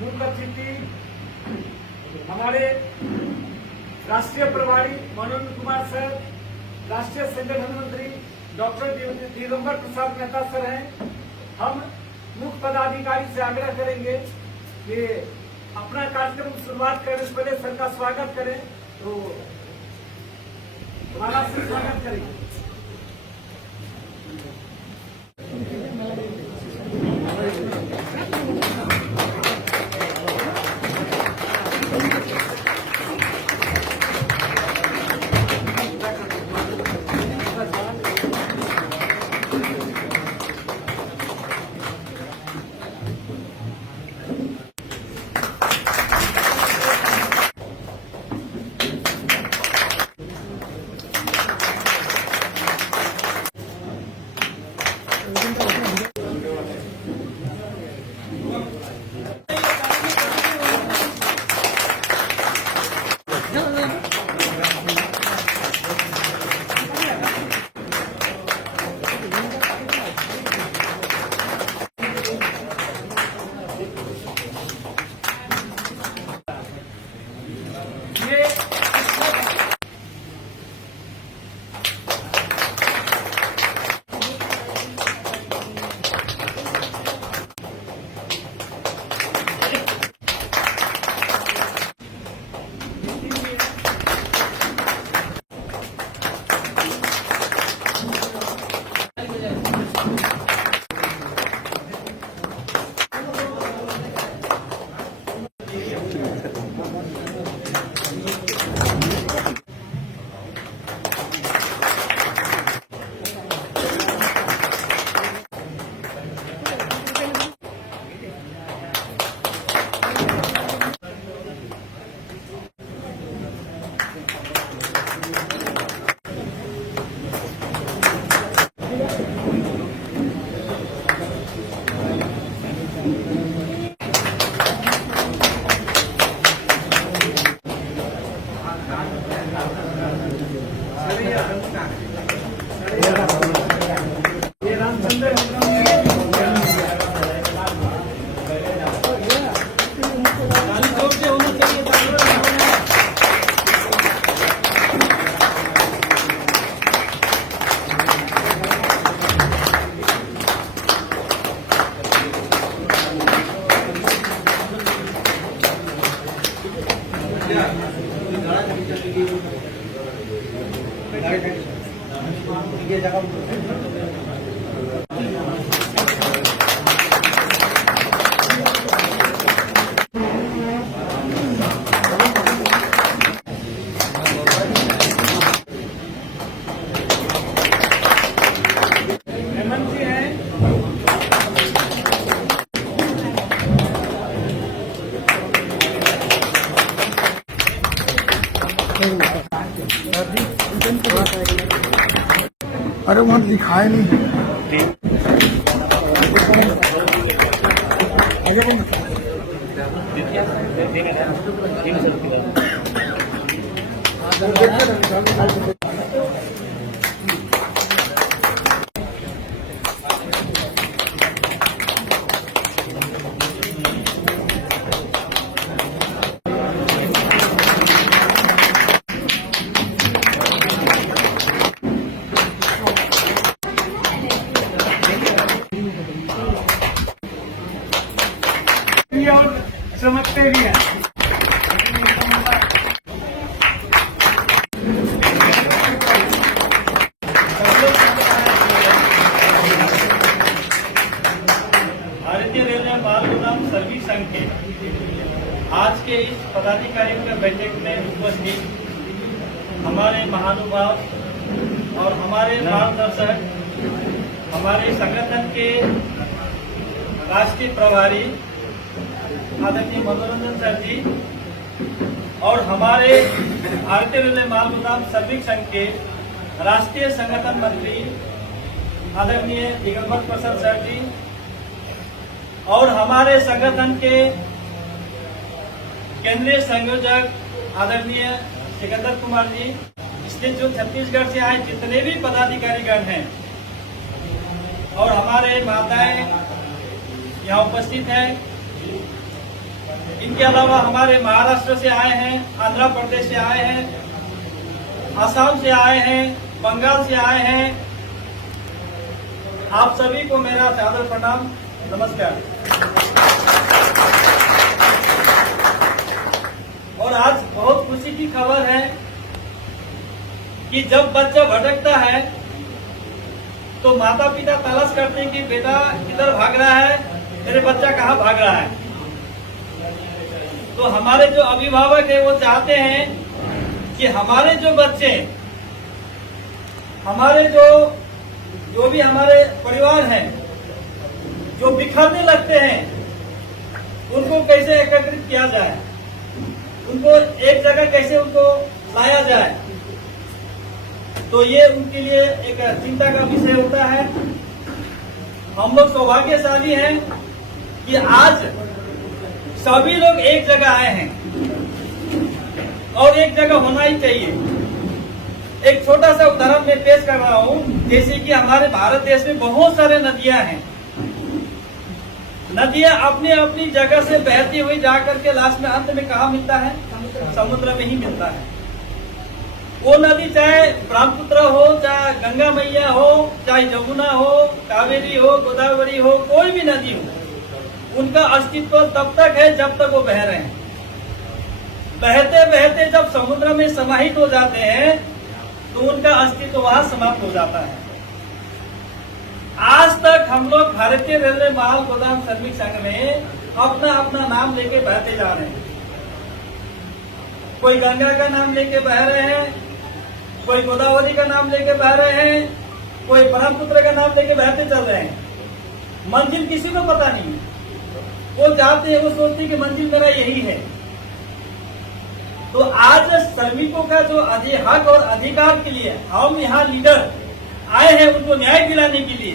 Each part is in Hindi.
मुख्य अतिथि हमारे राष्ट्रीय प्रभारी मनोज कुमार सर, राष्ट्रीय संगठन मंत्री डॉक्टर दिगंबर प्रसाद मेहता सर हैं। हम मुख्य पदाधिकारी से आग्रह करेंगे कि अपना कार्यक्रम शुरुआत करने से पहले सर का स्वागत करें, तो हमारा से स्वागत करेंगे। अरे वहाँ दिखाए नहीं। और चमकते भी हैं। भारतीय रेलवे माल गुदाम सर्विस संघ के आज के इस पदाधिकारियों के बैठक में उपस्थित हमारे महानुभाव और हमारे मार्गदर्शक, हमारे संगठन के राष्ट्रीय प्रभारी आदरणीय मनोरंजन सर जी और हमारे भारतीय रेलवे माल गुदाम श्रमिक संघ के राष्ट्रीय संगठन मंत्री आदरणीय दिगंबर प्रसाद सर जी और हमारे संगठन के केंद्रीय संयोजक आदरणीय सिकंदर कुमार जी, इसलिए जो छत्तीसगढ़ से आए जितने भी पदाधिकारीगण हैं और हमारे माताएं यहाँ उपस्थित हैं, इनके अलावा हमारे महाराष्ट्र से आए हैं, आंध्र प्रदेश से आए हैं, असम से आए हैं, बंगाल से आए हैं। आप सभी को मेरा सादर प्रणाम, नमस्कार। और आज बहुत खुशी की खबर है कि जब बच्चा भटकता है तो माता पिता तलाश करते हैं कि बेटा किधर भाग रहा है, मेरे बच्चा कहाँ भाग रहा है। तो हमारे जो अभिभावक है वो चाहते हैं कि हमारे जो बच्चे, हमारे जो भी हमारे परिवार हैं जो बिखरने लगते हैं, उनको कैसे एकत्रित किया जाए, उनको एक जगह कैसे उनको लाया जाए। तो ये उनके लिए एक चिंता का विषय होता है। हम लोग सौभाग्यशाली हैं कि आज सभी लोग एक जगह आए हैं और एक जगह होना ही चाहिए। एक छोटा सा उदाहरण मैं पेश कर रहा हूँ। जैसे कि हमारे भारत देश में बहुत सारे नदियां हैं। नदियां अपनी अपनी जगह से बहती हुई जाकर के लास्ट में अंत में कहाँ मिलता है? समुद्र में ही मिलता है। वो नदी चाहे ब्रह्मपुत्र हो, चाहे गंगा मैया हो, चाहे जमुना हो, कावेरी हो, गोदावरी हो, कोई भी नदी हो, उनका अस्तित्व तब तक है जब तक वो बह रहे हैं। बहते बहते जब समुद्र में समाहित हो जाते हैं तो उनका अस्तित्व वहां समाप्त हो जाता है। आज तक हम लोग भारतीय रेलवे माल गोदाम श्रमिक संघ में अपना अपना नाम लेके बहते जा रहे हैं। कोई गंगा का नाम लेके बह रहे हैं, कोई गोदावरी का नाम लेके बह रहे हैं, कोई ब्रह्मपुत्र का नाम लेके बहते चल रहे हैं। मंजिल किसी को पता नहीं है। वो चाहते हैं, वो सोचते हैं कि मंजिल मेरा यही है। तो आज श्रमिकों का जो हक और अधिकार के लिए हम यहाँ लीडर आए हैं, उनको न्याय दिलाने के लिए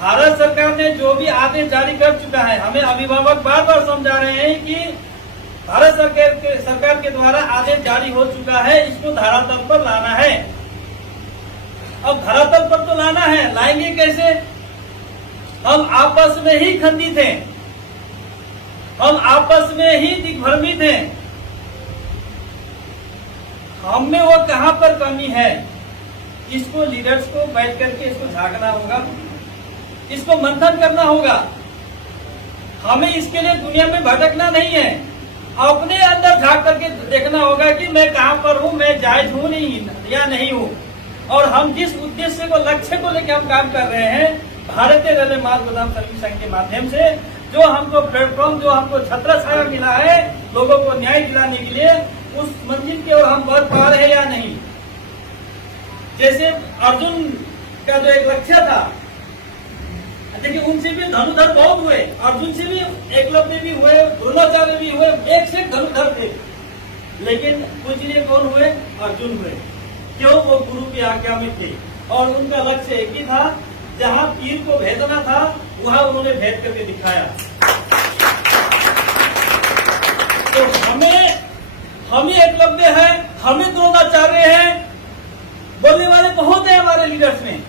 भारत सरकार ने जो भी आदेश जारी कर चुका है, हमें अभिभावक बार बार समझा रहे हैं कि भारत सरकार के द्वारा आदेश जारी हो चुका है, इसको धरातल पर लाना है। अब धरातल पर तो लाना है, लाएंगे कैसे? हम आपस में ही खंडित हैं, हम आपस में ही दिग्भ्रमित हैं। हम में वो कहां पर कमी है, इसको लीडर्स को बैठ करके इसको झांकना होगा, इसको मंथन करना होगा। हमें इसके लिए दुनिया में भटकना नहीं है, अपने अंदर झांक करके देखना होगा कि मैं कहां पर हूं, मैं जायज हूं नहीं या नहीं हूं। और हम जिस उद्देश्य को, लक्ष्य को लेकर हम काम कर रहे हैं, भारतीय रेलवे माल गोदाम श्रमिक संघ के माध्यम से जो हमको प्लेटफॉर्म, जो हमको छत्रछाया मिला है लोगों को न्याय दिलाने के लिए, उस मंजिल की ओर हम बढ़ पा रहे हैं या नहीं। जैसे अर्जुन का जो एक लक्ष्य था, देखिए उनसे भी धनुधर बहुत हुए, अर्जुन से भी एकलव्य भी हुए, द्रोणाचार्य भी हुए, एक से धनुधर थे, लेकिन पूजनीय कौन हुए? अर्जुन हुए। क्यों? वो गुरु की आज्ञा में थे और उनका लक्ष्य एक ही था, जहां तीर को भेजना था वहां उन्होंने भेद करके दिखाया। तो हम ही एकलव्य है, हम ही द्रोणाचार्य हैं, बोलने वाले बहुत है हमारे लीडर्स में,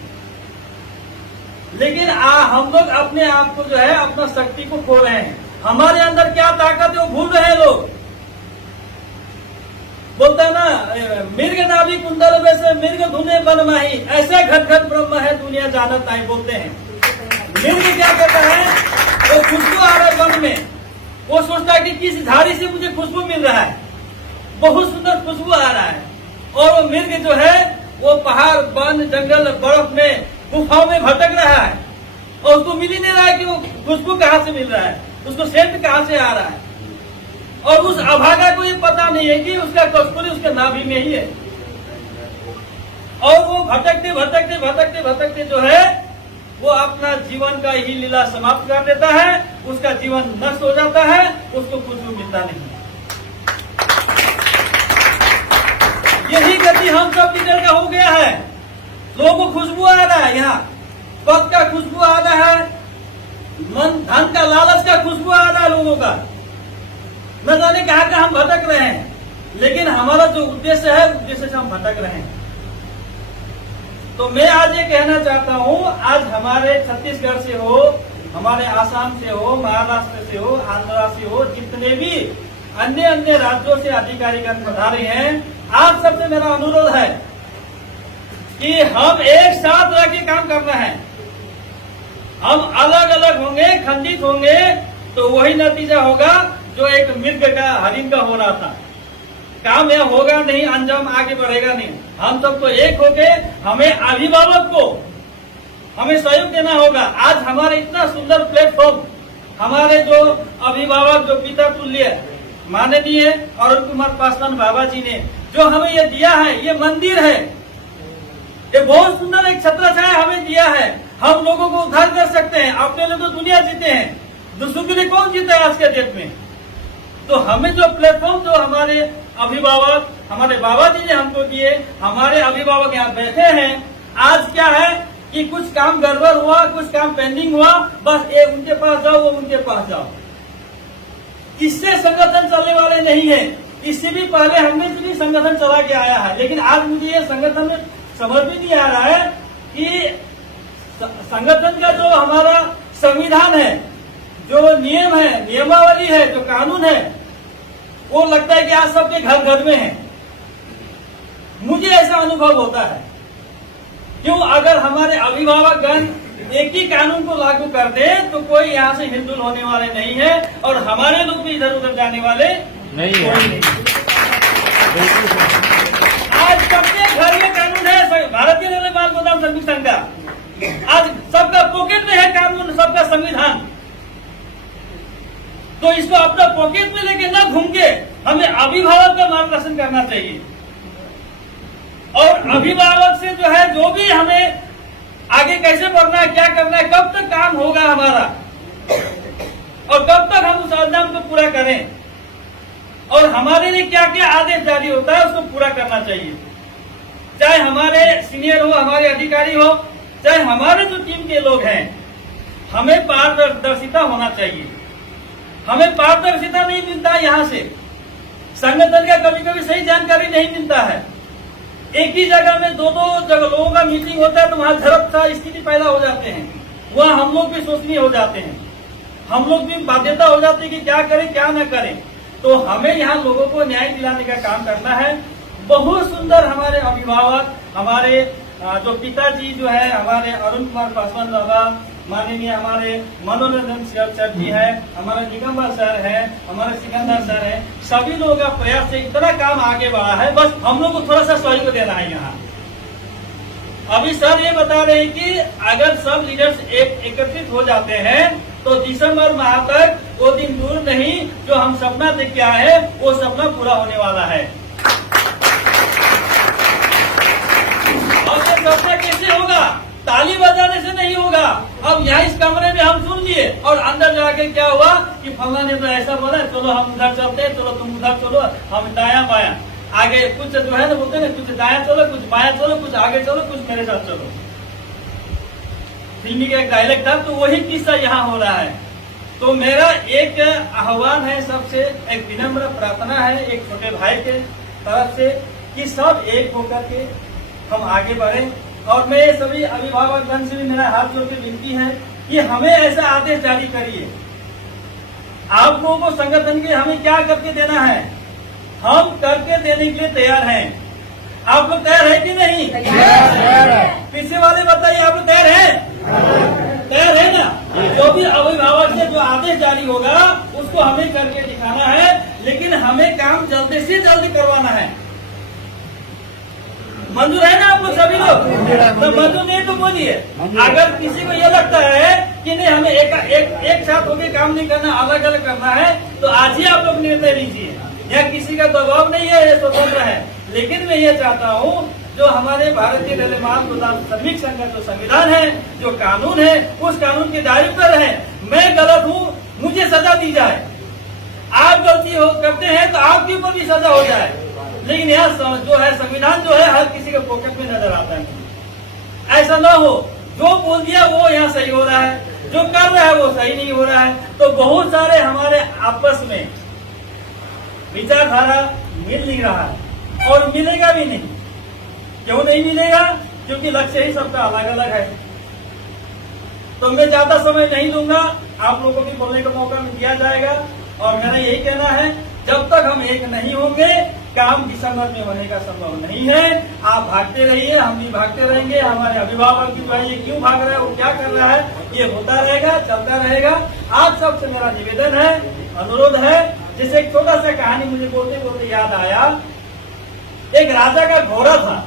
लेकिन हम लोग अपने आप को जो है, अपना शक्ति को खो रहे हैं। हमारे अंदर क्या ताकत है वो भूल रहे हैं लोग। बोलता है ना, मिर्ग नाभि कुंडल वैसे मिर्ग धुने बन माही, ऐसा घट घट ब्रह्म है दुनिया जानत नहीं, बोलते हैं। मिर्ग क्या कहता है? वो खुशबू आ रहा है वन में, वो सोचता है कि किस झाड़ी से मुझे खुशबू मिल रहा है, बहुत सुंदर खुशबू आ रहा है। और वो मिर्ग जो है वो पहाड़, वन, जंगल, बर्फ में, गुफाओं में भटक रहा है और उसको मिल ही नहीं रहा है कि वो खुशबू कहाँ से मिल रहा है, उसको सेंट कहाँ से आ रहा है। और उस अभागा को ये पता नहीं है कि उसका कस्तूरी उसके नाभि में ही है। और वो भटकते भटकते भटकते भटकते जो है वो अपना जीवन का ही लीला समाप्त कर देता है, उसका जीवन नष्ट हो जाता है, उसको कुछ भी मिलता नहीं। यही गति हम सब लीडर का हो गया है। लोगों को खुशबू आ रहा है, यहाँ पद का खुशबू आ रहा है, मन धन का, लालच का खुशबू आ रहा है लोगों का, न जाने कहाँ का हम भटक रहे हैं। लेकिन हमारा जो उद्देश्य है, उद्देश्य से हम भटक रहे हैं। तो मैं आज ये कहना चाहता हूँ, आज हमारे छत्तीसगढ़ से हो, हमारे आसाम से हो, महाराष्ट्र से हो, आंध्रा से हो, जितने भी अन्य अन्य राज्यों से अधिकारीगण पधारे हैं, आप सबसे मेरा अनुरोध है कि हम एक साथ रह के काम करना है। हम अलग अलग होंगे, खंडित होंगे तो वही नतीजा होगा जो एक मृग का, हरिण का हो रहा था। काम यह होगा नहीं, अंजाम आगे बढ़ेगा नहीं। हम सबको एक होके हमें अभिभावक को हमें सहयोग देना होगा। आज हमारे इतना सुंदर प्लेटफॉर्म, हमारे जो अभिभावक, जो पिता तुल्य माननीय अरुण कुमार पासवान बाबा जी ने जो हमें ये दिया है, ये मंदिर है, ये बहुत सुंदर एक छत्रछाया हमें दिया है। हम लोगों को उद्धार कर सकते हैं। अपने लिए तो दुनिया जीते हैं, दूसरों के लिए कौन जीता है आज के डेट में? तो हमें जो प्लेटफॉर्म, जो हमारे अभिभावक, हमारे बाबा जी ने हमको दिए, हमारे अभिभावक यहाँ बैठे हैं। आज क्या है कि कुछ काम गड़बड़ हुआ, कुछ काम पेंडिंग हुआ, बस ये उनके पास जाओ, वो उनके पास जाओ। इससे संगठन चलने वाले नहीं है। इससे भी पहले हमने भी संगठन चला के आया है, लेकिन आज मुझे ये संगठन में समझ भी नहीं आ रहा है कि संगठन का जो हमारा संविधान है, जो नियम है, नियमावली है, जो कानून है, वो लगता है कि आज सबके घर घर में है। मुझे ऐसा अनुभव होता है। क्यों? अगर हमारे अभिभावकगण एक ही कानून को लागू कर दे तो कोई यहाँ से हिलडुल होने वाले नहीं है और हमारे लोग भी इधर उधर जाने वाले नहीं है। आज सबके घर में कानून है, भारतीय रेलवे माल गोदाम श्रमिक संघ का। आज सबका पॉकेट में है कानून, सबका संविधान। तो इसको अपना पॉकेट में लेके न घूम के हमें अभिभावक का मार्गदर्शन करना चाहिए। और अभिभावक से जो है, जो भी हमें आगे कैसे बढ़ना है, क्या करना है, कब तक काम होगा हमारा और कब तक हम उस अंजाम को पूरा करें और हमारे लिए क्या क्या आदेश जारी होता है उसको पूरा करना चाहिए। चाहे हमारे सीनियर हो, हमारे अधिकारी हो, चाहे हमारे जो टीम के लोग हैं, हमें पारदर्शिता होना चाहिए। हमें पारदर्शिता नहीं मिलता यहाँ से। संगठन का कभी कभी सही जानकारी नहीं मिलता है। एक ही जगह में दो जगह लोगों का मीटिंग होता है तो वहां झड़प सा स्थिति पैदा हो जाते हैं। वहां हम लोग भी सोचनीय हो जाते हैं, हम लोग भी बाध्यता हो जाती है कि क्या करें क्या न करें। तो हमें यहाँ लोगों को न्याय दिलाने का काम करना है। बहुत सुंदर हमारे अभिभावक, हमारे जो पिताजी जो है, हमारे अरुण कुमार पासवान बाबा, माननीय हमारे मनोरंजन सर जी है, हमारे निगम्बर सर है, हमारे सिकंदर सर है, सभी लोगों का प्रयास से इतना काम आगे बढ़ा है। बस हम लोग को थोड़ा सा सहयोग देना है यहाँ। अभी सर ये बता रहे हैं कि अगर सब लीडर्स एकत्रित हो जाते हैं तो दिसंबर माह तक वो दिन दूर नहीं जो हम सपना देख के आए हैं, वो सपना पूरा होने वाला है। और ये सपना कैसे होगा? ताली बजाने से नहीं होगा। अब यहाँ इस कमरे में हम सुन लिए और अंदर जाके क्या हुआ कि फला ने तो ऐसा बोला, चलो हम उधर चलते हैं, चलो तुम उधर चलो, हम दाया बाया, आगे कुछ जो है ना बोलते हैं, कुछ दाया चलो, कुछ बाया चलो, कुछ आगे चलो, कुछ मेरे साथ चलो। फिल्मी का एक डायलॉग था, तो वही किस्सा यहाँ हो रहा है। तो मेरा एक आह्वान है सबसे, एक विनम्र प्रार्थना है एक छोटे भाई के तरफ से कि सब एक होकर के हम आगे बढ़े। और मैं सभी अभिभावकगण से भी मेरा हाथ जोड़ के विनती है कि हमें ऐसा आदेश जारी करिए। आप लोगों को संगठन के हमें क्या करके देना है, हम करके देने के लिए तैयार हैं। आप लोग तैयार है कि नहीं? पीछे वाले बताइए, आप लोग तैयार हैं? तैयार है ना? जो भी अभिभावक से जो आदेश जारी होगा उसको हमें करके दिखाना है, लेकिन हमें काम जल्दी से जल्दी करवाना है। मंजूर है ना आप लोग सभी लोग? तो मंजूर नहीं तो बोलिए। अगर किसी को ये लगता है कि नहीं हमें एक साथ होकर काम नहीं करना, अलग अलग करना है, तो आज ही आप लोग निर्णय लीजिए। यहाँ किसी का दबाव नहीं है, ये स्वतंत्र है। लेकिन मैं ये चाहता हूँ जो हमारे भारतीय रेलवे माल गोदाम श्रमिक संघ का जो संविधान है, जो कानून है, उस कानून के दायरे पर रहे। मैं गलत हूँ, मुझे सजा दी जाए। आप गलती करते हैं तो आपके ऊपर भी सजा हो जाए। लेकिन यह जो है संविधान जो है हर किसी के पॉकेट में नजर आता है। ऐसा न हो, जो बोल दिया वो यहाँ सही हो रहा है, जो कर रहा है वो सही नहीं हो रहा है। तो बहुत सारे हमारे आपस में विचारधारा मिल नहीं रहा है और मिलेगा भी नहीं। क्यों नहीं मिलेगा? क्योंकि लक्ष्य ही सबका अलग अलग है। तो मैं ज्यादा समय नहीं दूंगा, आप लोगों को भी बोलने का मौका दिया जाएगा। और मेरा यही कहना है, जब तक हम एक नहीं होंगे काम दिसंबर में होने का संभव नहीं है। आप भागते रहिए, हम भी भागते रहेंगे। हमारे अभिभावक भी भाई ये क्यों भाग रहा है, वो क्या कर रहा है, ये होता रहेगा, चलता रहेगा। आप सबसे मेरा निवेदन है, अनुरोध है। जैसे एक छोटा सा कहानी मुझे बोलते बोलते याद आया। एक राजा का घोड़ा था।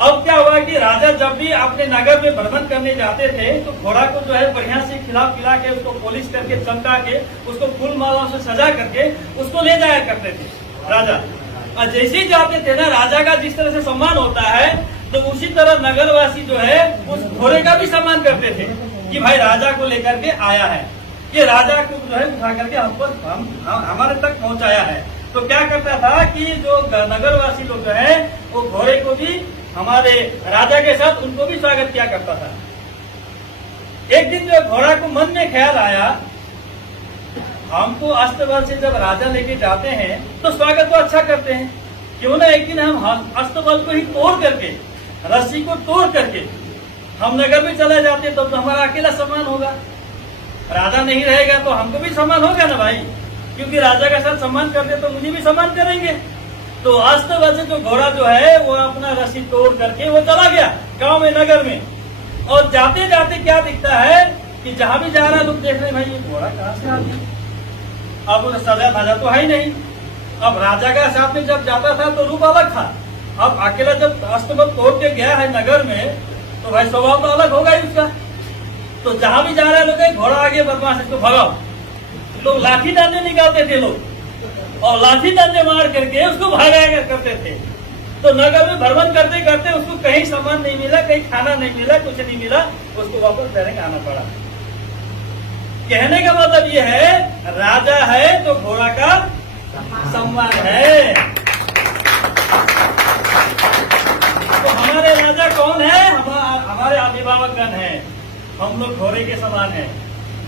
अब क्या हुआ कि राजा जब भी अपने नगर में भ्रमण करने जाते थे तो घोड़ा को जो है बढ़िया से खिला पिला के, उसको पॉलिश करके, चमका के, उसको फूल मालाओं से सजा करके उसको ले जाया करते थे राजा। और जैसे ही जाते थे ना, राजा का जिस तरह से सम्मान होता है तो उसी तरह नगरवासी जो है उस घोड़े का भी सम्मान करते थे कि भाई राजा को लेकर के आया है, ये राजा को जो है उठा करके हमारे तक पहुंचाया है। तो क्या करता था कि जो नगरवासी लोग जो है वो घोड़े को भी हमारे राजा के साथ उनको भी स्वागत किया करता था। एक दिन जो घोड़ा को मन में ख्याल आया, हमको अस्तबल से जब राजा लेके जाते हैं तो स्वागत तो अच्छा करते हैं, क्यों ना एक दिन हम अस्तबल को ही तोड़ करके, रस्सी को तोड़ करके हम नगर में चले जाते तो हमारा अकेला सम्मान होगा। राजा नहीं रहेगा तो हमको भी सम्मान होगा ना भाई, क्योंकि राजा के साथ सम्मान करते तो मुझे भी सम्मान करेंगे। तो अस्तबल से जो घोड़ा जो है वो अपना रस्सी तोड़ करके वो चला गया गांव में, नगर में। और जाते जाते क्या दिखता है कि जहां भी जा रहा है लोग देख रहे हैं, भाई ये घोड़ा कहाँ से आ गया। अब सजा धजा तो है ही नहीं। अब राजा के साथ में जब जाता था तो रूप अलग था, अब अकेला जब अस्तबल तोड़ के गया है नगर में तो भाई स्वभाव तो अलग होगा ही उसका। तो जहां भी जा रहा है लोग, घोड़ा आगे बदमाश इसको भगाओ, लोग लाठी डंडे निकालते थे लोग, और लाठी डंडे मार करके उसको भगाया करते थे। तो नगर में भ्रमण करते करते उसको कहीं सामान नहीं मिला, कहीं खाना नहीं मिला, कुछ नहीं मिला, उसको वापस डायरेक्ट आना पड़ा। कहने का मतलब ये है, राजा है तो घोड़ा का सम्मान है। तो हमारे राजा कौन है? हमारे अभिभावकगण है। हम लोग घोड़े के समान है।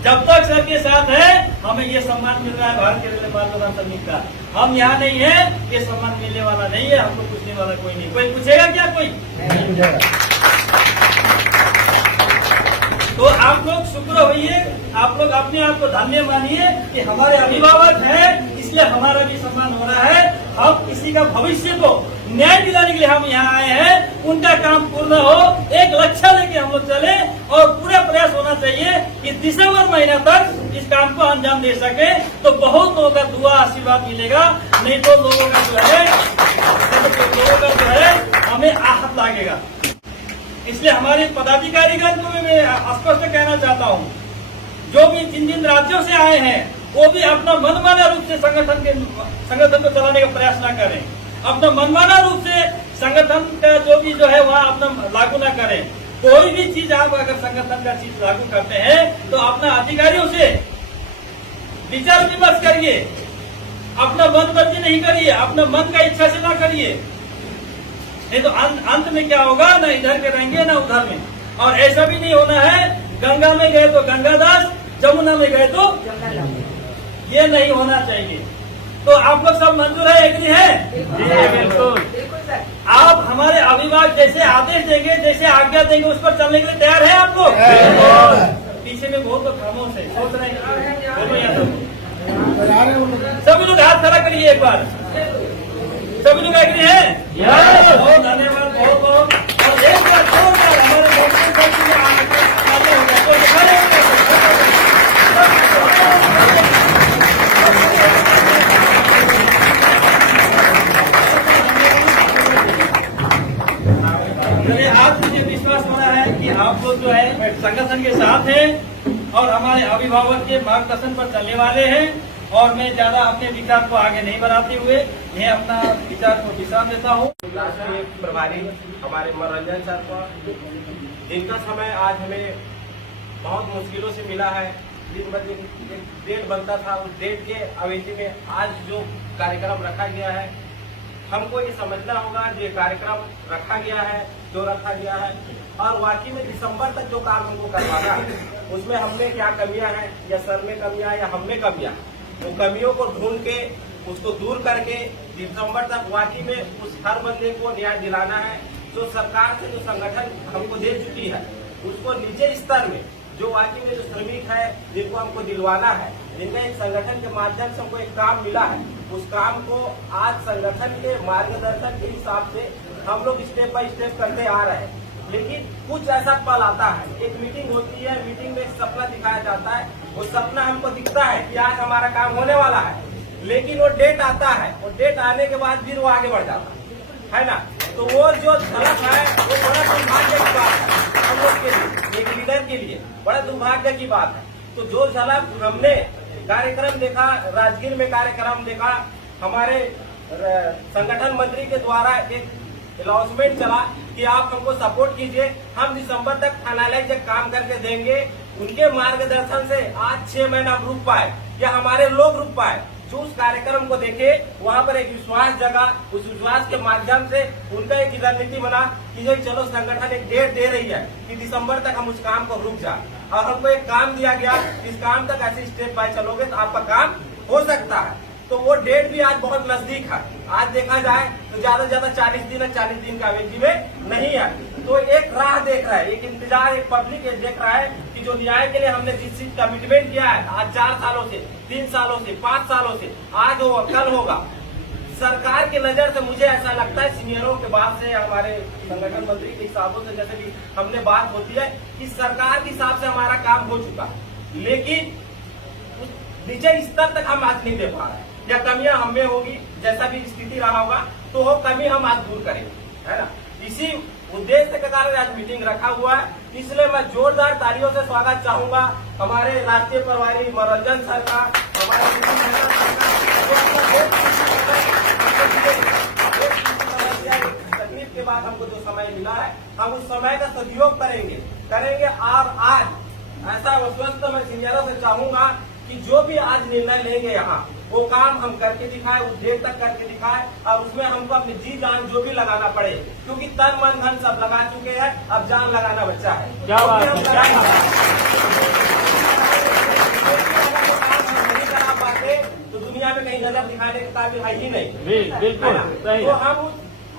जब तक सर के साथ है हमें ये सम्मान मिल रहा है भारत के रेलवे माल गोदाम समिति का। हम यहाँ नहीं है, ये सम्मान मिलने वाला नहीं है, हमको पूछने वाला कोई नहीं। कोई पूछेगा क्या? कोई तो आप लोग शुक्र होइए, आप लोग अपने आप को धन्य मानिए कि हमारे अभिभावक हैं, इसलिए हमारा भी सम्मान हो रहा है। हम किसी का भविष्य को न्याय दिलाने के लिए हम यहाँ आए हैं, उनका काम पूर्ण हो, एक लक्ष्य लेके हम लोग चले और पूरा प्रयास होना चाहिए कि दिसंबर महीना तक इस काम को अंजाम दे सके। तो बहुत लोगों का दुआ आशीर्वाद मिलेगा, नहीं तो लोगों का जो है हमें आहत लागेगा। इसलिए हमारे पदाधिकारीगण को भी मैं स्पष्ट कहना चाहता हूँ, जो भी जिन राज्यों से आए हैं वो भी अपना मनमाना रूप से संगठन को चलाने का प्रयास न करें। अपना मनमाना रूप से संगठन का जो है वहाँ अपना लागू न करें। कोई भी चीज आप अगर संगठन का चीज लागू करते हैं तो अपना अधिकारियों से विचार विमर्श करिए, अपना मन मर्जी नहीं करिए, अपना मन का इच्छा से ना करिए, नहीं तो अंत में क्या होगा, न इधर के रहेंगे न उधर में। और ऐसा भी नहीं होना है गंगा में गए तो गंगादास, जमुना में गए तो ये नहीं होना चाहिए। तो आप लोग सब मंजूर है, एग्री है? बिल्कुल। आप हमारे अभिभावक जैसे आदेश देंगे, जैसे आज्ञा देंगे, उस पर चलने के लिए तैयार है आप लोग? पीछे में बहुत लोग खामोश है, सोच रहे हैं, बोलो यहाँ सभी लोग हाथ खड़ा करिए एक बार। सभी लोग एग्री है? बहुत धन्यवाद, बहुत बहुत। और एक बार जोरदार हमारे आज मुझे विश्वास हो रहा है कि आप लोग जो है संगठन के साथ हैं और हमारे अभिभावक के मार्गदर्शन पर चलने वाले हैं। और मैं ज्यादा अपने विचार को आगे नहीं बढ़ाते हुए मैं अपना विचार को विश्राम देता हूँ। राष्ट्रीय प्रभारी हमारे मनोरंजन सर को, जिनका समय आज हमें बहुत मुश्किलों से मिला है। दिन ब दिन एक डेट बनता था, उस डेट के अवधि में आज जो कार्यक्रम रखा गया है, हमको ये समझना होगा जो कार्यक्रम रखा गया है, जो रखा गया है, और वाकई में दिसंबर तक जो काम हमको करवाना उसमें हमने क्या कमियां हैं, या सर में कमियां या हम में कमियां, वो कमियों को ढूंढ के उसको दूर करके दिसंबर तक वाकई में उस हर बंदे को न्याय दिलाना है। जो सरकार से जो संगठन हमको दे चुकी है उसको निजी स्तर में जो वाकई में जो श्रमिक है, जिनको हमको दिलवाना है, जिनका एक संगठन के माध्यम से हमको एक काम मिला है, उस काम को आज संगठन के मार्गदर्शन के हिसाब से हम लोग स्टेप बाय स्टेप करते आ रहे हैं। लेकिन कुछ ऐसा पल आता है, एक मीटिंग होती है, मीटिंग में एक सपना दिखाया जाता है, वो सपना हमको दिखता है कि आज हमारा काम होने वाला है, लेकिन वो डेट आता है, और डेट आने के बाद फिर वो आगे बढ़ जाता है ना। तो वो जो झलक है वो बड़ा दुर्भाग्य की बात है हम लोग के लिए, एक लीडर के लिए बड़ा दुर्भाग्य की बात है। तो जो झलक हमने कार्यक्रम देखा, राजगीर में कार्यक्रम देखा, हमारे संगठन मंत्री के द्वारा एक अनाउंसमेंट चला कि आप हमको सपोर्ट कीजिए, हम दिसंबर तक फाइनलाइज काम करके देंगे। उनके मार्गदर्शन से आज 6 महीना रुक पाए या हमारे लोग रुक पाए। जो उस कार्यक्रम को देखे वहाँ पर एक विश्वास जगा, उस विश्वास के माध्यम से उनका एक रणनीति बना कि जो चलो संगठन एक डेट दे रही है कि दिसंबर तक हम उस काम को रुक जाए, और हमको एक काम दिया गया, इस काम तक ऐसे स्टेप बाय चलोगे तो आपका काम हो सकता है। तो वो डेट भी आज बहुत नजदीक है। आज देखा जाए तो ज्यादा से ज्यादा 40 दिन है, 40 दिन का अवधि में नहीं है। तो एक राह देख रहा है, एक इंतजार, एक पब्लिक देख रहा है कि जो न्याय के लिए हमने जिस चीज कमिटमेंट किया है आज 4 सालों से, 3 सालों से, 5 सालों से, आज होगा, कल होगा। सरकार की नजर से मुझे ऐसा लगता है, सीनियरों के बात से, हमारे संगठन मंत्री के हिसाबों से जैसे भी हमने बात होती है कि सरकार के हिसाब से हमारा काम हो चुका, लेकिन नीचे स्तर तक हम आज नहीं दे पा रहे हैं, या कमियां हमें होगी, जैसा भी स्थिति रहा होगा तो वो कमी हम आज दूर करेंगे, है ना। इसी उद्देश्य के कारण आज मीटिंग रखा हुआ है, इसलिए मैं जोरदार तालियों से स्वागत चाहूंगा हमारे राष्ट्रीय प्रभारी मनोरंजन सर का, हमारे तकलीफ के बाद हमको जो समय मिला है, हम उस समय का सदुपयोग करेंगे। और आज ऐसा आश्वस्त मैं सीनियरों से चाहूंगा कि जो भी आज निर्णय लेंगे यहाँ, वो काम हम करके दिखाए, उस डेट तक करके दिखाए, और उसमें हमको अपनी जी जान जो भी लगाना पड़े, क्योंकि तन मन धन सब लगा चुके हैं, अब जान लगाना बच्चा है। क्या बात है, क्या बात है। नहीं करा पाते तो दुनिया में कहीं नजर दिखाने के काबिल है ही नहीं। बिल्कुल सही। तो हम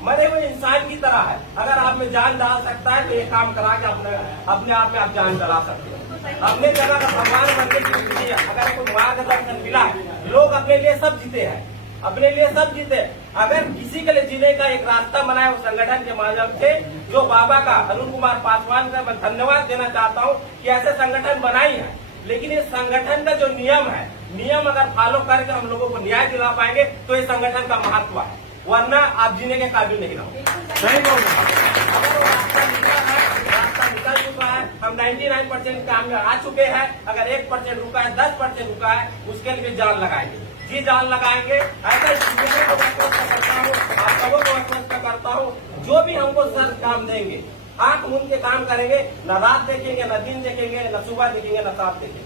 मरे हुए इंसान की तरह है, अगर आप में जान डाल सकता है तो ये काम करा के अपने आप में आप जान डला सकते हैं। अपने जगह का भगवान बनने के लिए अगर कोई मार्गदर्शन मिला है, लोग अपने लिए सब जीते हैं, अपने लिए सब जीते। अगर किसी के लिए जीने का एक रास्ता बनाए उस संगठन के माध्यम से, जो बाबा का अरुण कुमार पासवान का मैं धन्यवाद देना चाहता हूँ कि ऐसे संगठन बनाई है। लेकिन इस संगठन का जो नियम है, नियम अगर फॉलो करके हम लोगों को न्याय दिला पाएंगे तो ये संगठन का महत्व है, वरना आप जीने के काबिल नहीं रहोगे। सही बोल रहे अगर वो रास्ता निकल चुका है, हम 99% काम में आ चुके हैं, अगर 1% रुका है, 10% रुका है, उसके लिए जान लगाएंगे, जी जान लगाएंगे। ऐसा को करता हूँ, आप सबों को आश्वस्त करता हूँ, जो भी हमको सर काम देंगे, आंख मूंद के काम करेंगे, न रात देखेंगे, न दिन देखेंगे, न सुबह देखेंगे, न साथ देखेंगे।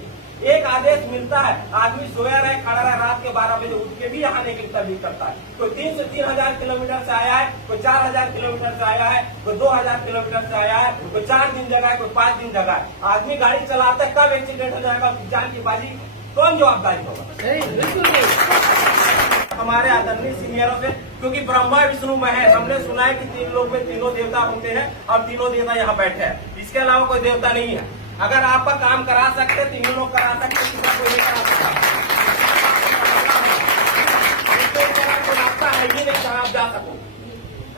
एक आदेश मिलता है, आदमी सोया रहे, खड़ा रहे, रात के 12 बजे उठ के भी यहाँ आने की तबलीग करता है। कोई 3 से 3,000 किलोमीटर से आया है, कोई 4,000 किलोमीटर से आया है, कोई 2,000 किलोमीटर से आया है, कोई 4 दिन जगह है, कोई 5 दिन जगह है। आदमी गाड़ी चलाता है, कब एक्सीडेंट हो जाएगा, जान की बाजी कौन जवाबदारी होगा? हमारे आदरणीय सीनियरों से, क्योंकि ब्रह्मा विष्णु महेश, हमने सुना है कि 3 लोग में तीनों देवता होते हैं, और तीनों देवता यहाँ बैठे हैं, इसके अलावा कोई देवता नहीं है। अगर आपका काम करा सकते, 3 लोग करा सकते, किसी कोई नहीं करा सकता। रास्ता है ही नहीं जहाँ आप जा सको,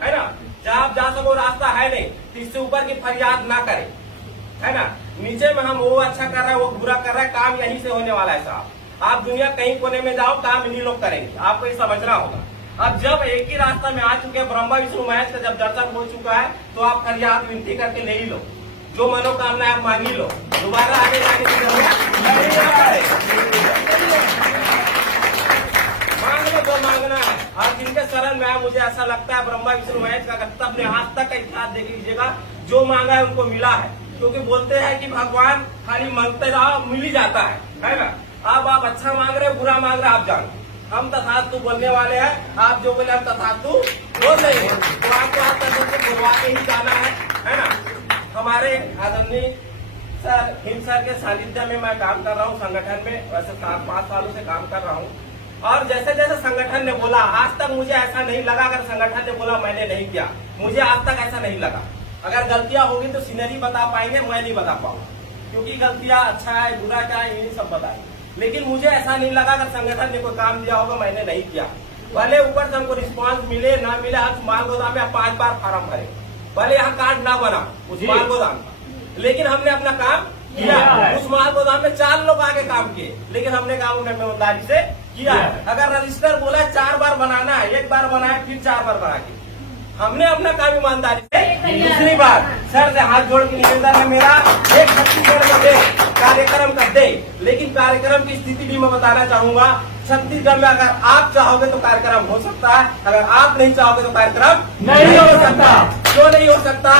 है ना, जहाँ आप जा सको रास्ता है नहीं, तो इससे ऊपर की फरियाद ना करें, है ना। नीचे में हम वो अच्छा कर रहे हैं, वो बुरा कर रहे हैं, काम यहीं से होने वाला है साहब। आप दुनिया कहीं कोने में जाओ, काम इन्हीं लोग करेंगे, आपको ये समझना होगा। अब जब एक ही रास्ता में आ चुके हैं, ब्रह्मा विष्णु महेश का जब दर्शन हो चुका है, तो आप फरियाद विनती करके ले ही लो, जो मनोकामना आप मांगी लो, दोबारा आगे जाने की जरूरत नहीं है। मांग लो जो मांगना है, और जिनके शरण में आए, मुझे ऐसा लगता है ब्रह्मा विष्णु महेश का तब ने आज तक का इतिहास देख लीजिएगा, जो मांगा है उनको मिला है। क्योंकि बोलते हैं कि भगवान खाली मांगते रहो, मिल ही जाता है ना। अब आप अच्छा मांग रहे, बुरा मांग रहे, आप जानो, हम तथास्तु बोलने वाले हैं, आप जो बोले हम तथास्तु बोल रहे हैं, तो आपको आज तक बोलवा के ही जाना है ना। हमारे आदरणीय सर हिंद सर के सानिध्य में मैं काम कर रहा हूँ संगठन में, वैसे 5 सालों से काम कर रहा हूँ, और जैसे जैसे संगठन ने बोला, आज तक मुझे ऐसा नहीं लगा, अगर संगठन ने बोला मैंने नहीं किया, मुझे आज तक ऐसा नहीं लगा। अगर गलतियां होगी तो सीनियर ही बता पाएंगे, मैं नहीं बता पाऊंगा। क्योंकि गलतियां अच्छा है बुरा क्या है यही सब बताए, लेकिन मुझे ऐसा नहीं लगा अगर संगठन ने कोई काम दिया होगा मैंने नहीं किया। भले ऊपर से हमको रिस्पांस मिले ना मिले, आज माल गोदाम में 5 बार फार्म भरे, भले यहाँ कार्ड ना बना उस माल गोदाम का, लेकिन हमने अपना काम किया है। उस माल गोदाम में 4 लोग आके काम किए, लेकिन हमने काम ईमानदारी से किया है। अगर रजिस्टर बोला 4 बार बनाना है, 1 बार बनाए फिर 4 बार बना के, हमने अपना काम ईमानदारी से। दूसरी बात, सर से हाथ जोड़ के निवेदन है मेरा, एक छत्तीसगढ़ में दे कार्यक्रम कर दे, लेकिन कार्यक्रम की स्थिति भी मैं बताना चाहूंगा। छत्तीसगढ़ में अगर आप चाहोगे तो कार्यक्रम हो सकता है, अगर आप नहीं चाहोगे तो कार्यक्रम नहीं हो सकता। क्यों नहीं हो सकता?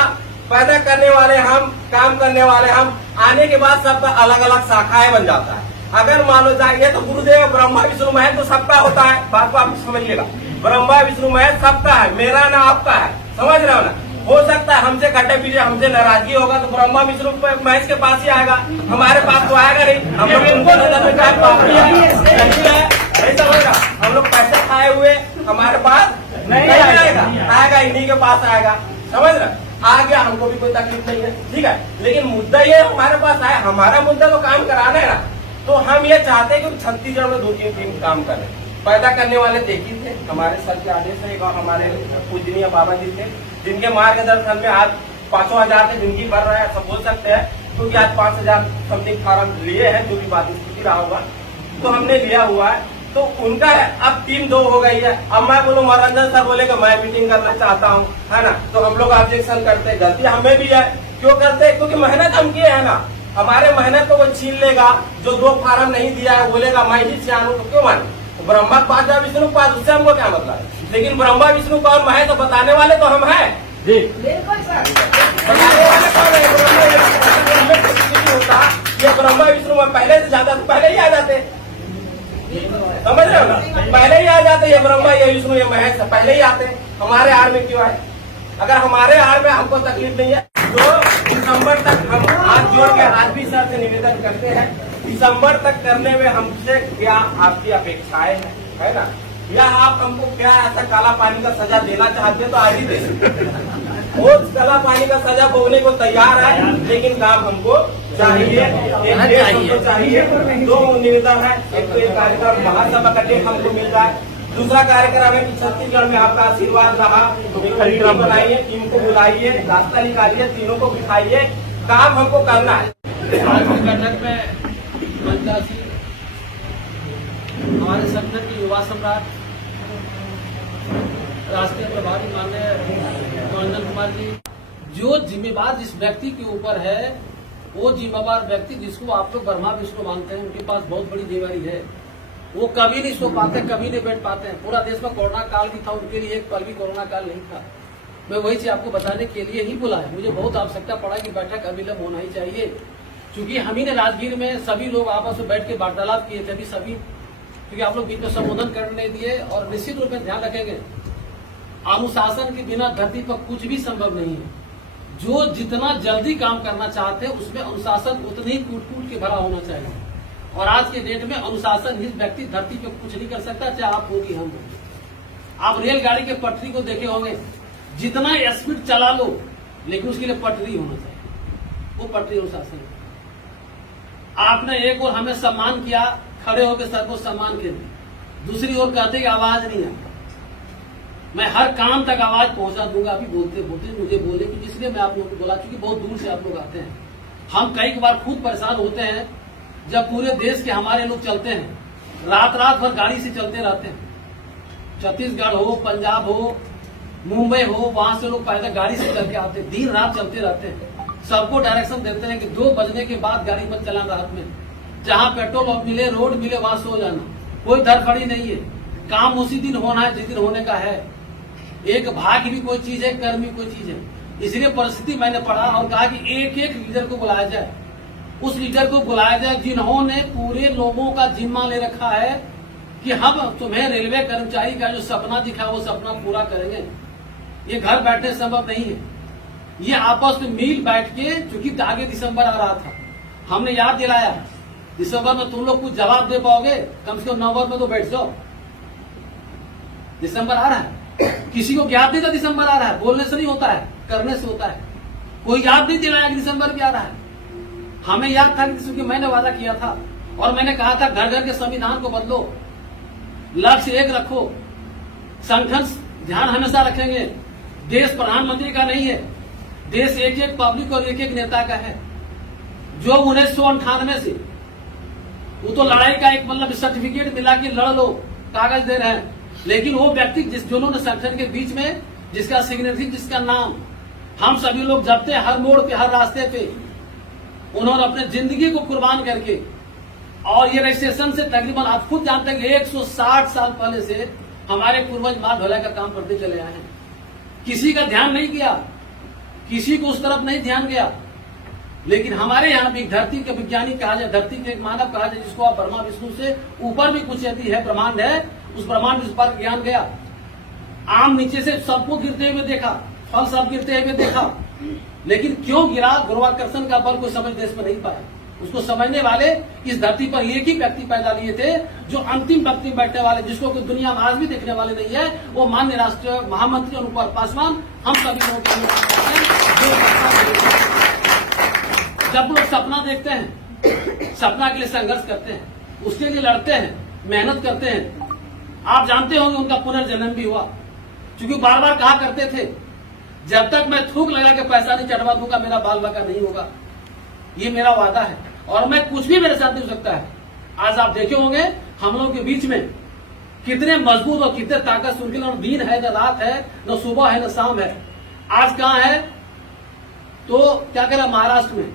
पैदा करने वाले हम, काम करने वाले हम, आने के बाद सबका अलग अलग शाखाएं बन जाता है। अगर मान लो जाए तो गुरुदेव ब्रह्मा विष्णु महेश तो सबका होता है, बात को आप समझिएगा, ब्रह्मा विष्णु महेश सबका है, मेरा ना आपका है, समझ रहे हो ना। हो सकता है हमसे कटे पीछे हमसे नाराजगी होगा तो ब्रह्मा विष्णु महेश के पास ही आएगा, हमारे पास तो आएगा नहीं। हम लोग उनको नजर में चाहे पापी है नहीं समझ रहा, हम लोग पैसे खाए हुए हमारे पास नहीं आएगा, आएगा इन्हीं के पास आएगा, समझ रहा। आ गया हमको भी कोई तकलीफ नहीं है, ठीक है, लेकिन मुद्दा ये हमारे पास आया, हमारा मुद्दा तो काम कराना है ना। तो हम ये चाहते हैं कि छत्तीसगढ़ में 2-3 टीम काम करें। पैदा करने वाले देखी थे हमारे सर के आदेश से, एक हमारे पूजनीय बाबा जी थे जिनके मार्गदर्शन में आज 5,000 से जिंदगी बढ़ रहा है, सब बोल सकते हैं, क्योंकि आज 5,000 समथिंग फार्म लिए हैं, जो भी बात स्थिति रहा होगा तो हमने लिया हुआ है। तो उनका है, अब टीम 2 हो गई है। अब मैं बोलूँ मनोरंजन सर बोलेगा मैं मीटिंग करना चाहता हूँ, है ना, तो हम लोग ऑब्जेक्शन करते हैं, गलती हमें भी है। क्यों करते हैं? क्योंकि मेहनत हम किए है ना, हमारे मेहनत को वो छीन लेगा। जो 2 फार्म नहीं दिया है बोलेगा मैं ही सियान हूँ, तो क्यों माने? तो ब्रह्मा के पास या विष्णु के पास, उससे हमको क्या मतलब है? लेकिन ब्रह्मा विष्णु कौन है तो बताने वाले तो हम हैं जी, बताने वाले कौन है? होता ये ब्रह्मा विष्णु में पहले से ज्यादा तो पहले ही आ जाते, समझ रहे हो ना, पहले ही आ जाते। ये ब्रह्मा ये विष्णु ये महेश पहले ही आते, हमारे आड़ में क्यों आए? अगर हमारे आड़ में हमको तकलीफ नहीं है तो दिसंबर तक हम हाथ जोड़ के राजवी सर से निवेदन करते हैं, दिसंबर तक करने में हमसे क्या आपकी अपेक्षाएं है ना, या आप हमको क्या ऐसा काला पानी का सजा देना चाहते तो आज ही दे, वो काला पानी का सजा भोगने को तैयार है, लेकिन काम हमको चाहिए, हमको चाहिए। 2 निवेदन है, एक तो ये कार्यक्रम महासभा का डेट हमको मिल रहा है, दूसरा कार्यक्रम है कि छत्तीसगढ़ में आपका आशीर्वाद रहा, टीम बनाइए, टीम को बुलाइए, रास्ता निकालिए, तीनों को बिठाइए, काम हमको करना है। आज की बैठक में महिला जी, हमारे संगठन के युवा सम्राट राष्ट्रीय प्रभारी माननीय मनोरंजन कुमार जी, जो जिम्मेवार जिस व्यक्ति के ऊपर है वो जिम्मेवार व्यक्ति जिसको आप लोग ब्रह्मा विष्णु मानते हैं, उनके पास बहुत बड़ी जिम्मेवारी है। वो कभी नहीं सो पाते, कभी नहीं बैठ पाते हैं। पूरा देश में कोरोना काल भी था, उनके लिए एक पल भी कोरोना काल नहीं था। मैं वही चीज आपको बताने के लिए ही बुलाया, मुझे बहुत आवश्यकता पड़ा कि बैठक अविलंब होना ही चाहिए, क्योंकि हम ही ने राजगीर में सभी लोग आपस में बैठ के वार्तालाप किए थे, सभी, क्योंकि आप लोग बीच में संबोधन करने दिए। और निश्चित रूप में ध्यान रखेंगे, अनुशासन के बिना धरती पर कुछ भी संभव नहीं है। जो जितना जल्दी काम करना चाहते हैं उसमें अनुशासन उतनी ही कूट कूट के भरा होना चाहिए। और आज के डेट में अनुशासन ही व्यक्ति धरती पे कुछ नहीं कर सकता, चाहे आप हो कि हम हो। आप रेलगाड़ी के पटरी को देखे होंगे, जितना स्पीड चला लो लेकिन उसके लिए पटरी होना चाहिए, वो पटरी अनुशासन है। आपने एक ओर हमें सम्मान किया, खड़े होकर सर को सम्मान किया, दूसरी ओर कहते कि आवाज नहीं आता। मैं हर काम तक आवाज पहुंचा दूंगा। अभी बोलते बोलते मुझे बोले कि इसलिए मैं आप लोगों को बोला, क्योंकि बहुत दूर से आप लोग आते हैं। हम कई बार खुद परेशान होते हैं जब पूरे देश के हमारे लोग चलते हैं, रात रात भर गाड़ी से चलते रहते हैं, छत्तीसगढ़ हो, पंजाब हो, मुंबई हो, वहां से लोग पैदल गाड़ी से चल के आते हैं, दिन रात चलते रहते हैं। सबको डायरेक्शन देते हैं कि 2 बजने के बाद गाड़ी मत चलाना, रात में जहां पेट्रोल पंप मिले, रोड मिले, वहां सो जाना, कोई धरफड़ी नहीं है। काम उसी दिन होना है जिस दिन होने का है। एक भाग्य भी कोई चीज है, कर्म भी कोई चीज है। इसलिए परिस्थिति मैंने पढ़ा और कहा कि एक एक लीडर को बुलाया जाए, उस लीडर को बुलाया जाए जिन्होंने पूरे लोगों का जिम्मा ले रखा है कि हम तुम्हें रेलवे कर्मचारी का जो सपना दिखा वो सपना पूरा करेंगे। ये घर बैठने संभव नहीं है, ये आपस में मिल बैठ के, चूंकि आगे दिसंबर आ रहा था, हमने याद दिलाया दिसंबर में तुम लोग कुछ जवाब दे पाओगे, कम से कम नवंबर में तो बैठ जाओ। दिसंबर आ रहा है, किसी को याद नहीं था दिसंबर आ रहा है, बोलने से नहीं होता है, करने से होता है। कोई याद नहीं दिलाया कि दिसंबर भी आ रहा है। हमें याद था कि क्योंकि मैंने वादा किया था और मैंने कहा था घर घर के संविधान को बदलो, लक्ष्य एक रखो, संगठन ध्यान हमेशा रखेंगे। देश प्रधानमंत्री का नहीं है, देश एक एक पब्लिक और एक एक नेता का है। जो 1998 से वो तो लड़ाई का एक मतलब सर्टिफिकेट मिला कि लड़ लो, कागज दे रहे हैं, लेकिन वो व्यक्ति जिन्होंने संगठन के बीच में जिसका सिग्नेचर, जिसका नाम हम सभी लोग जपते हैं हर मोड़ पे, हर रास्ते पे, उन्होंने अपने जिंदगी को कुर्बान करके, और ये रजिस्ट्रेशन से तकरीबन आप खुद जानते हैं कि 160 साल पहले से हमारे पूर्वज माल ढुलाई का काम करते चले आए हैं। किसी का ध्यान नहीं किया, किसी को उस तरफ नहीं ध्यान गया, लेकिन हमारे यहाँ भी धरती के विज्ञानी कहा जाए, धरती के एक मानव कहा जाए, जिसको आप ब्रह्मा विष्णु से ऊपर भी कुछ यदि है ब्रह्मांड है, उस ब्रह्मांड पर ज्ञान गया। आम नीचे से सबको गिरते हुए देखा, फल सब गिरते हुए देखा, लेकिन क्यों गिरा? गुरुत्वाकर्षण का बल कोई समझ देश में नहीं पाया। उसको समझने वाले इस धरती पर एक ही व्यक्ति पैदा लिए थे, जो अंतिम व्यक्ति बैठने वाले, जिसको कोई दुनिया में आज भी देखने वाले नहीं है, वो माननीय राष्ट्रीय महामंत्री अनुपर पासवान हम सभी लोगों के। जब लोग सपना देखते हैं, सपना के लिए संघर्ष करते हैं, उसके लिए लड़ते हैं, मेहनत करते हैं। आप जानते होंगे उनका पुनर्जन्म भी हुआ, क्योंकि बार बार कहा करते थे जब तक मैं थूक लगा के पैसा नहीं चढ़वा दूंगा मेरा बाल बका नहीं होगा। ये मेरा वादा है और मैं कुछ भी मेरे साथ नहीं हो सकता है। आज आप देखे होंगे हम लोगों के बीच में कितने मजबूत और कितने ताकत, उनके लिए दिन है न रात है, न सुबह है न शाम है। आज कहाँ है तो क्या कह रहा महाराष्ट्र में,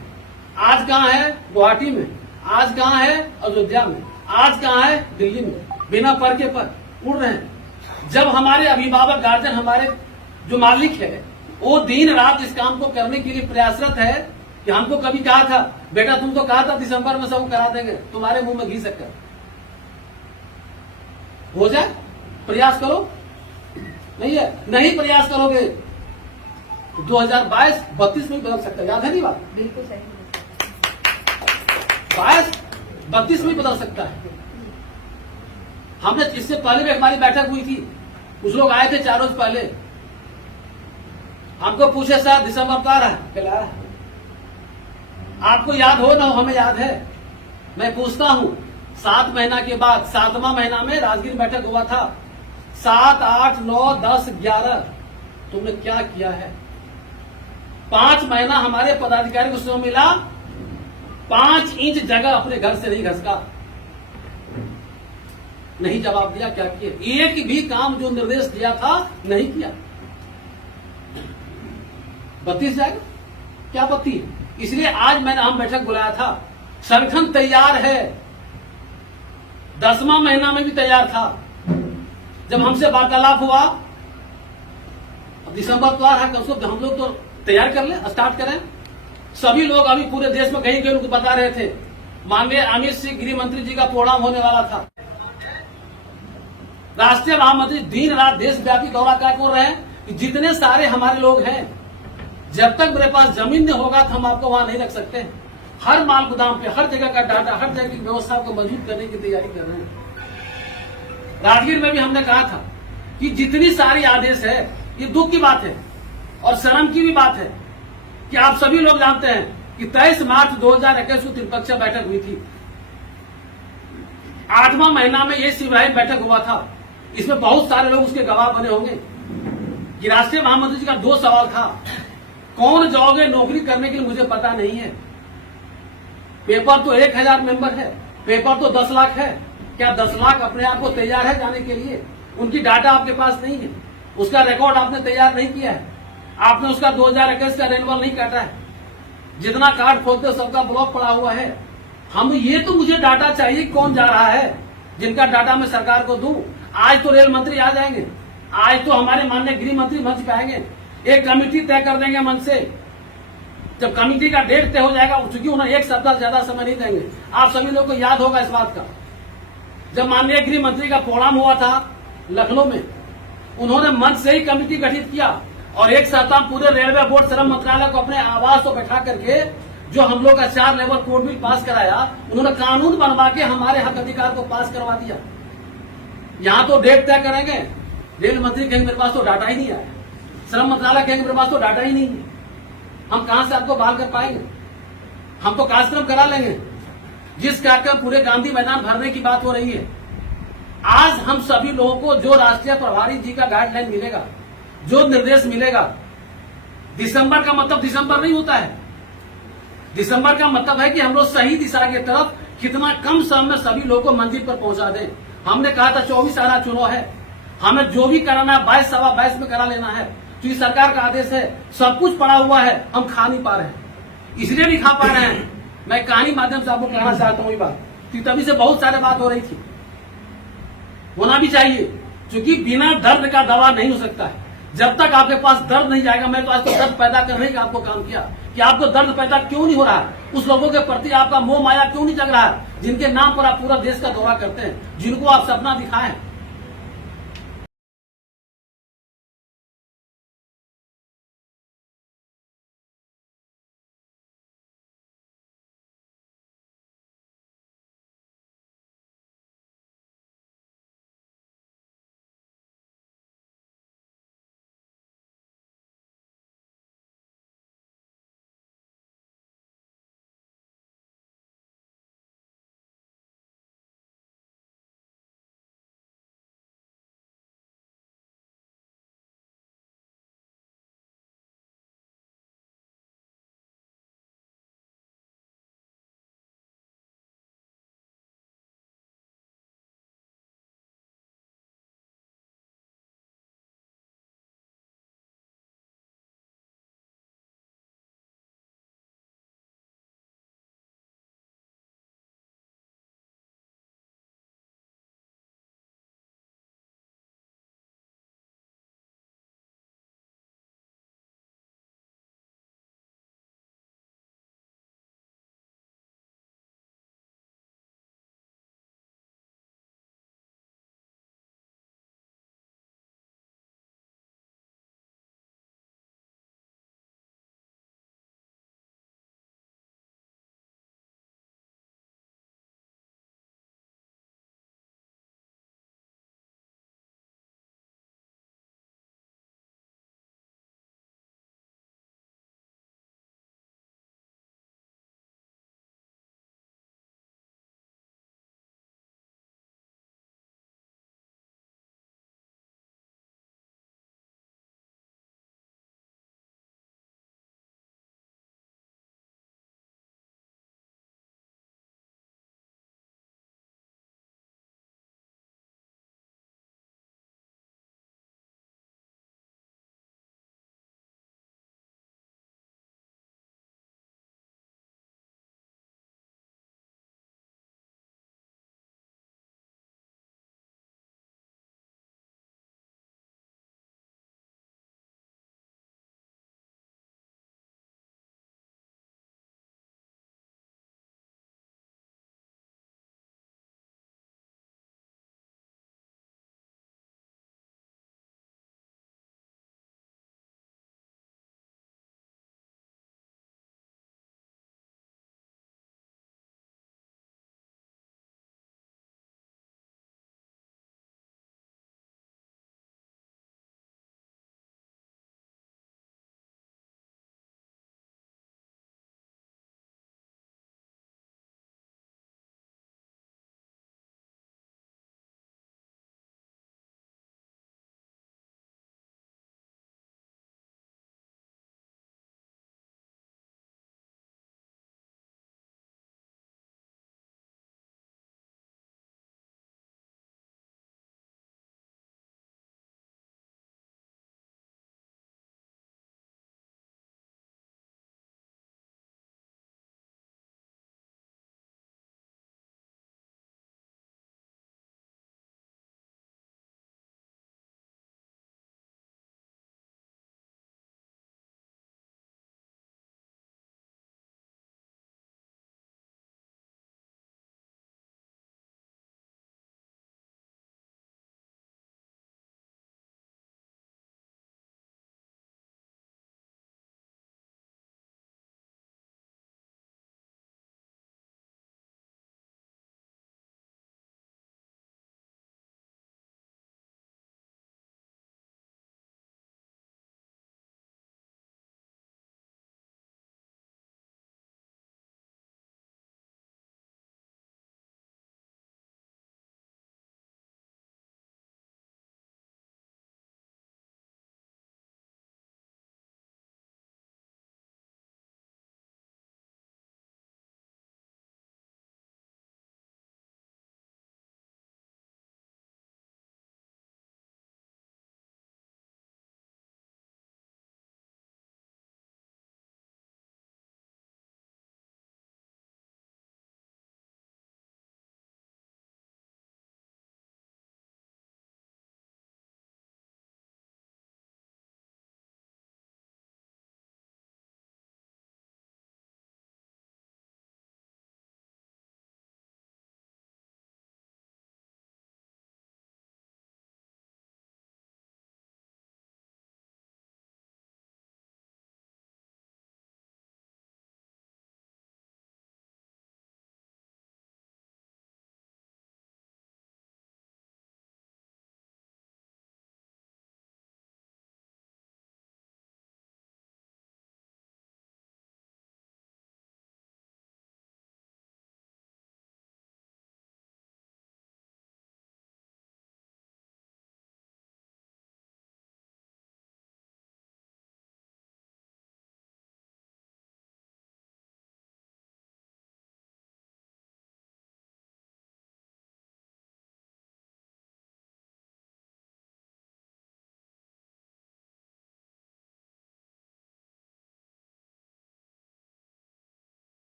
आज कहाँ है गुवाहाटी में, आज कहाँ है अयोध्या में, आज कहाँ है दिल्ली में, बिना पर के पर उड़ रहे हैं। जब हमारे अभिभावक गार्जियन, हमारे जो मालिक है, वो दिन रात इस काम को करने के लिए प्रयासरत है कि हमको कभी कहा था बेटा तुम तो कहा था दिसंबर में सब करा देंगे, तुम्हारे मुंह में घी शक्कर हो जाए, प्रयास करो। नहीं है, नहीं प्रयास करोगे तो 2022 32 में बदल सकता है। याद है नहीं बात? बिल्कुल सही। 22 32 में बदल सकता है। हमने इससे पहले भी हमारी बैठक हुई थी, कुछ लोग आए थे 4 रोज पहले, हमको पूछे सर दिसंबर का रहा है, आपको याद हो ना हो, हमें याद है। मैं पूछता हूं 7 महीना के बाद 7वां महीना में राजगीर बैठक हुआ था, 7, 8, 9, 10, 11 तुमने क्या किया है? 5 महीना हमारे पदाधिकारी को समय मिला, 5 इंच जगह अपने घर से नहीं घसका, नहीं जवाब दिया। क्या किए? एक भी काम जो निर्देश दिया था नहीं किया। 32 जाएगा क्या आपत्ति है? इसलिए आज मैंने हम बैठक बुलाया था। संगठन तैयार है, 10वां महीना में भी तैयार था। जब हमसे वार्तालाप हुआ, अब दिसंबर तो आ रहा है, कम से कम हम लोग तो तैयार कर लें, स्टार्ट करें। सभी लोग अभी पूरे देश में कहीं कहीं लोग बता रहे थे, माननीय अमित सिंह गृह मंत्री जी का प्रोग्राम होने वाला था। राष्ट्रीय महामंत्री दिन रात देशव्यापी दौरा कर रहे हैं कि जितने सारे हमारे लोग हैं, जब तक मेरे पास जमीन नहीं होगा तो हम आपको वहां नहीं रख सकते। हर माल गोदाम पे हर जगह का डाटा, हर जगह की व्यवस्था को मजबूत करने की तैयारी कर रहे हैं। राजगीर में भी हमने कहा था कि जितनी सारी आदेश है, ये दुख की बात है और शर्म की भी बात है कि आप सभी लोग जानते हैं कि 23 मार्च 2021 को त्रिपक्षीय बैठक हुई थी। 8वां महीना में ये शिवराय बैठक हुआ था। इसमें बहुत सारे लोग उसके गवाह बने होंगे कि राष्ट्रीय महामंत्री जी का 2 सवाल था, कौन जाओगे नौकरी करने के लिए मुझे पता नहीं है। पेपर तो 1000 मेंबर है, पेपर तो 10 लाख है। क्या 10 लाख अपने आप को तैयार है जाने के लिए? उनकी डाटा आपके पास नहीं है, उसका रिकॉर्ड आपने तैयार नहीं किया है, आपने उसका 2021 का रेनुअल नहीं काटा है। जितना कार्ड खोलते सबका ब्लॉक पड़ा हुआ है। हम ये तो मुझे डाटा चाहिए कौन जा रहा है, जिनका डाटा मैं सरकार को दूं। आज तो रेल मंत्री आ जाएंगे, आज तो हमारे माननीय गृह मंत्री मंच पे आएंगे, एक कमेटी तय कर देंगे मन से। जब कमेटी का डेट तय हो जाएगा, चूंकि उन्हें 1 सप्ताह से ज्यादा समय नहीं देंगे। आप सभी लोगों को याद होगा इस बात का, जब माननीय गृह मंत्री का प्रोग्राम हुआ था लखनऊ में, उन्होंने मंच से ही कमेटी गठित किया और 1 सप्ताह पूरे रेलवे बोर्ड श्रम मंत्रालय को अपने आवास को बैठा करके जो हम लोग का 4 लेवल कोड बिल पास कराया, उन्होंने कानून बनवा के हमारे हक अधिकार को पास करवा दिया। यहाँ तो डेट तय करेंगे, रेल मंत्री कहेंगे मेरे पास तो डाटा ही नहीं आया, श्रम मंत्रालय कहेंगे मेरे पास तो डाटा ही नहीं है, हम कहां से आपको बहाल कर पाएंगे? हम तो कार्यक्रम करा लेंगे। जिस कार्यक्रम पूरे गांधी मैदान भरने की बात हो रही है, आज हम सभी लोगों को जो राष्ट्रीय प्रभारी जी का गाइडलाइन मिलेगा, जो निर्देश मिलेगा, दिसंबर का मतलब दिसंबर नहीं होता है। दिसंबर का मतलब है कि हम लोग सही दिशा की तरफ कितना कम समय में सभी लोगों को मंजिल पर पहुंचा दें। हमने कहा था 24 आना चुनाव है, हमें जो भी कराना है 22 सवा 22 में करा लेना है, क्योंकि सरकार का आदेश है। सब कुछ पड़ा हुआ है, हम खा नहीं पा रहे हैं, इसलिए नहीं खा पा रहे हैं। मैं कहानी माध्यम से आपको कहना चाहता हूँ ये बात, क्योंकि तभी से बहुत सारे बात हो रही थी, होना भी चाहिए, क्योंकि बिना दर्द का दवा नहीं हो सकता है। जब तक आपके पास दर्द नहीं जाएगा, मैं तो आज तो दर्द पैदा करने का आपको काम किया कि आपको दर्द पैदा क्यों नहीं हो रहा है, उस लोगों के प्रति आपका मोह माया क्यों नहीं जग रहा है, जिनके नाम पर आप पूरा देश का दौरा करते हैं, जिनको आप सपना दिखाएं।